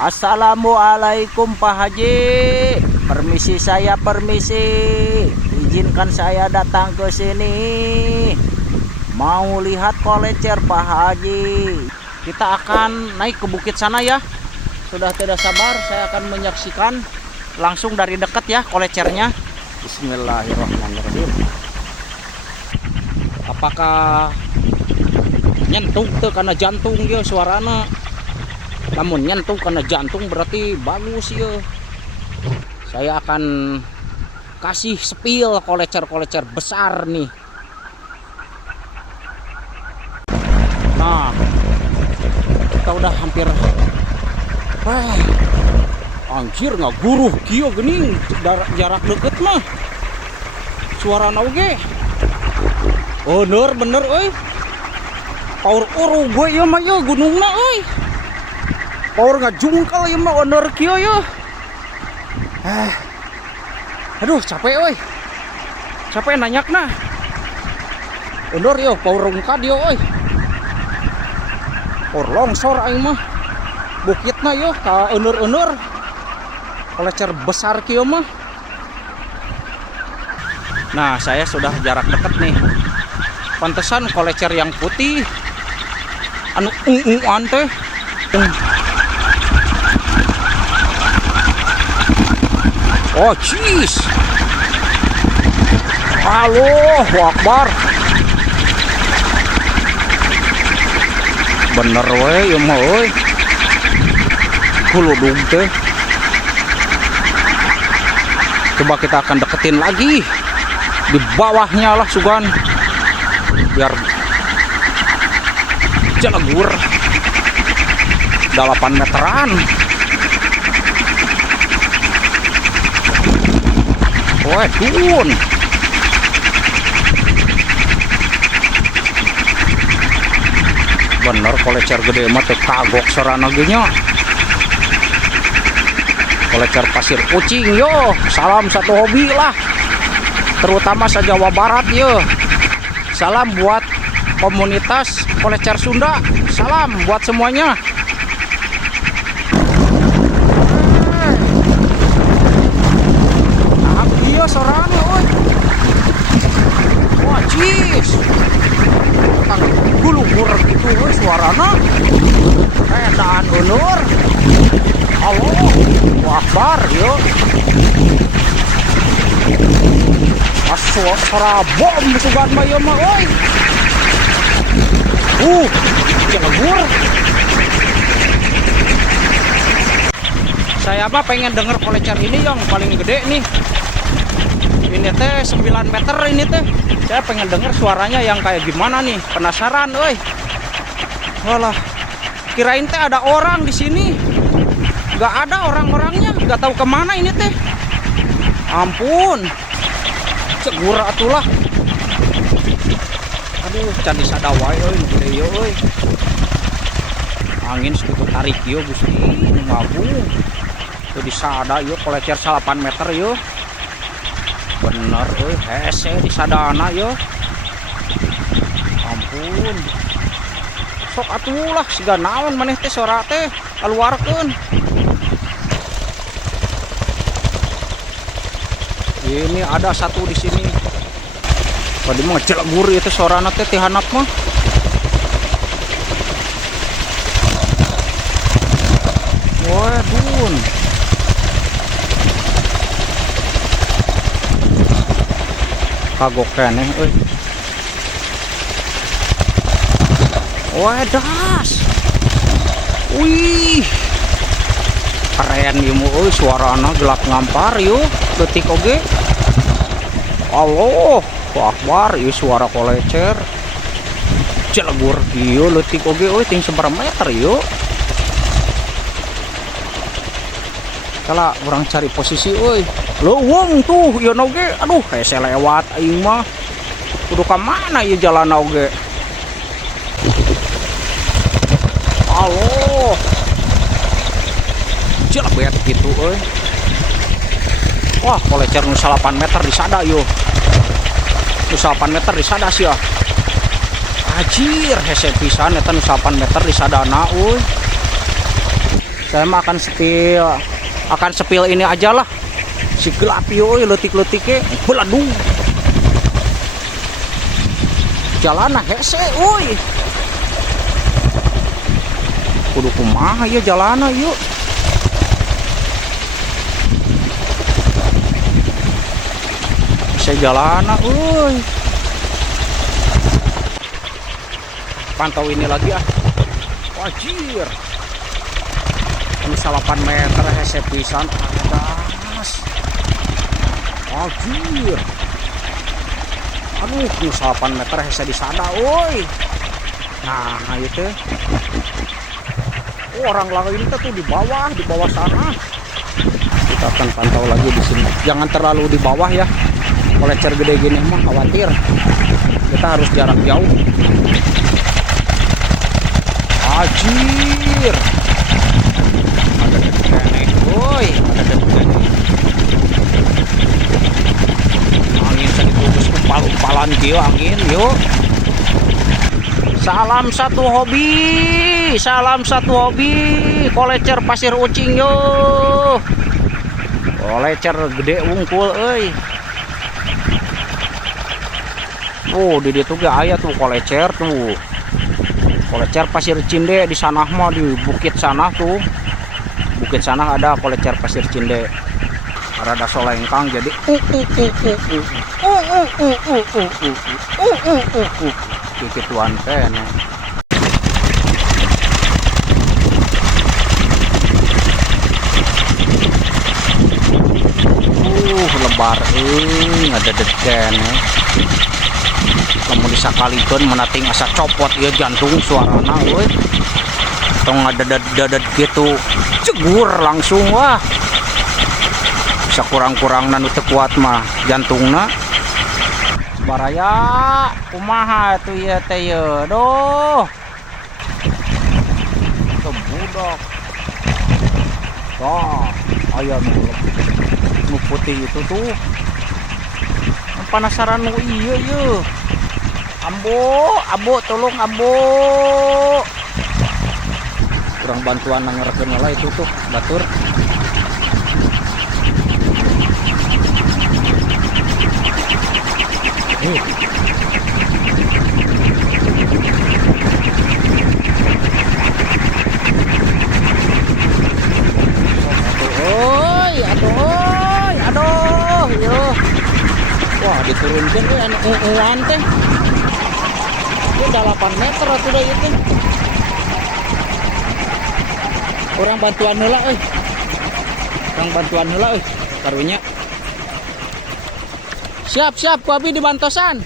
Assalamualaikum Pak Haji. Permisi, saya permisi. Izinkan saya datang ke sini. Mau lihat kolecer Pak Haji. Kita akan naik ke bukit sana ya. Sudah tidak sabar, saya akan menyaksikan langsung dari dekat ya kolecernya. Bismillahirrahmanirrahim. Apakah nyentuh tuh karena jantung ya suarana? Namun nyentuh karena jantung berarti bagus ya. Saya akan kasih spill kolecer-kolecer besar nih. Nah, kita udah hampir anjir nggak guruh kio gini jarak deket mah suara nauge bener oi power uru gue ya mah ya gunungna oi power ngajungkal ya mah bener kio ya aduh capek oi capek nanyak nah bener yo power rungkad yo oi power longsor aing mah bukitna yo ka euneur-euneur kolecer besar kieu mah. Nah, saya sudah jarak dekat nih. Pantesan kolecer yang putih anu unguan teh. Oh, jeez. Allahu Akbar. Bener we ieu mah euy. Kuludung teh. Coba kita akan deketin lagi di bawahnya lah sugan biar jalagur 8 meteran. Waduh, bener kolecer gede mah teh kagok sarana ge nya. Kolecer pasir kucing yo, salam satu hobi lah, terutama se Jawa Barat yo. Salam buat komunitas kolecer Sunda, salam buat semuanya. Nah, iya sorana, oi. Wah, jeez, tang gulungur gitu, oi, suarana. Edan ulur. Allahu Akbar yo. Suara bom sugan mah yo mah oi. Jalagur. Saya mah pengen denger kolecer ini yang paling gede nih. Ini teh 9 meter ini teh. Saya pengen denger suaranya yang kayak gimana nih. Penasaran oi. Walah. Kirain teh ada orang di sini. Gak ada orang-orangnya, gak tahu kemana ini teh. Ampun, segura atulah. Aduh, candi sadawai, oi, gede yo, oi. Angin segitu tarik yo, gusti, ngabung. Tuh di sada yo, kolecer 8 meter yo. Bener, oi, hese di sadana yo. Ampun, sok atulah, siga naon maneh teh sora teh, keluarkeun. Ini ada satu di sini. Tadi mah jelagur itu sorana teh tihanap mah. Waduh. Kagok keneh euy. Wadas. Wih. Keren ieu mah euy suarana gelap ngampar yuk. Detik oge. Allahu Akbar, ieu suara kolecer. Jalagur ieu leutik oge euy ting seberapa meter ieu. Kala urang cari posisi euy. Leuweung tuh ieu oge. Aduh, hese lewat aing mah. Kudu ka mana ieu jalan oge. Allah. Jelebet gitu euy. Wah, kolecer nu 8 meter di sada yo. Nu 8 meter di sada sih ya. Anjir, hese pisan eta nu 8 meter di sadana euy. Saya mah akan sepil ini aja lah. Si gelap yoi letik-letiknya beladung. Jalan hese euy. Kudu kumaha ya jalana yuk. Bisa jalana euy. Pantau ini lagi ah. Wajir. Ini 8 meter hese pisan atas. Wajir. Aduh, ini 8 meter hese di sana, woi. Nah, itu. Orang lain itu tuh di bawah sana. Kita akan pantau lagi di sini. Jangan terlalu di bawah ya. Kolecer gede gini mah khawatir. Kita harus jarak jauh. Anjir. Ada detik woi, ada detik. Angin sedikit terus kepal-kepalan dia angin, yuk. Salam satu hobi, kolecer pasir ucing yo. Kolecer gede wungkul euy. Oh, di ditu ge aya tuh kolecer tuh. Kolecer pasir cinde di sana mah di bukit sana tuh. Bukit sana ada kolecer pasir cinde. Rada solengkang jadi kikituan kene. Lebar ngadedek kene. Kamu disakalikeun menating asa copot ieu jantung suarana euy. Tong ngadedet gitu cegur langsung wah. Bisa kurang-kurang nu teu kuat mah jantungna. Baraya kumaha tuh ya teh ye doh kebudak wah ayam nu putih itu tuh penasaran nu iya ye ambo tolong ambo kurang bantuan nangerekeun lah itu tuh batur. Aduh, yo. Wah, diturunkan tuh anu uwan teh. Itu udah 8 meter atuh da itu. Kurang bantuan heula euy. Karunya. Siap, ku abi di bantosan.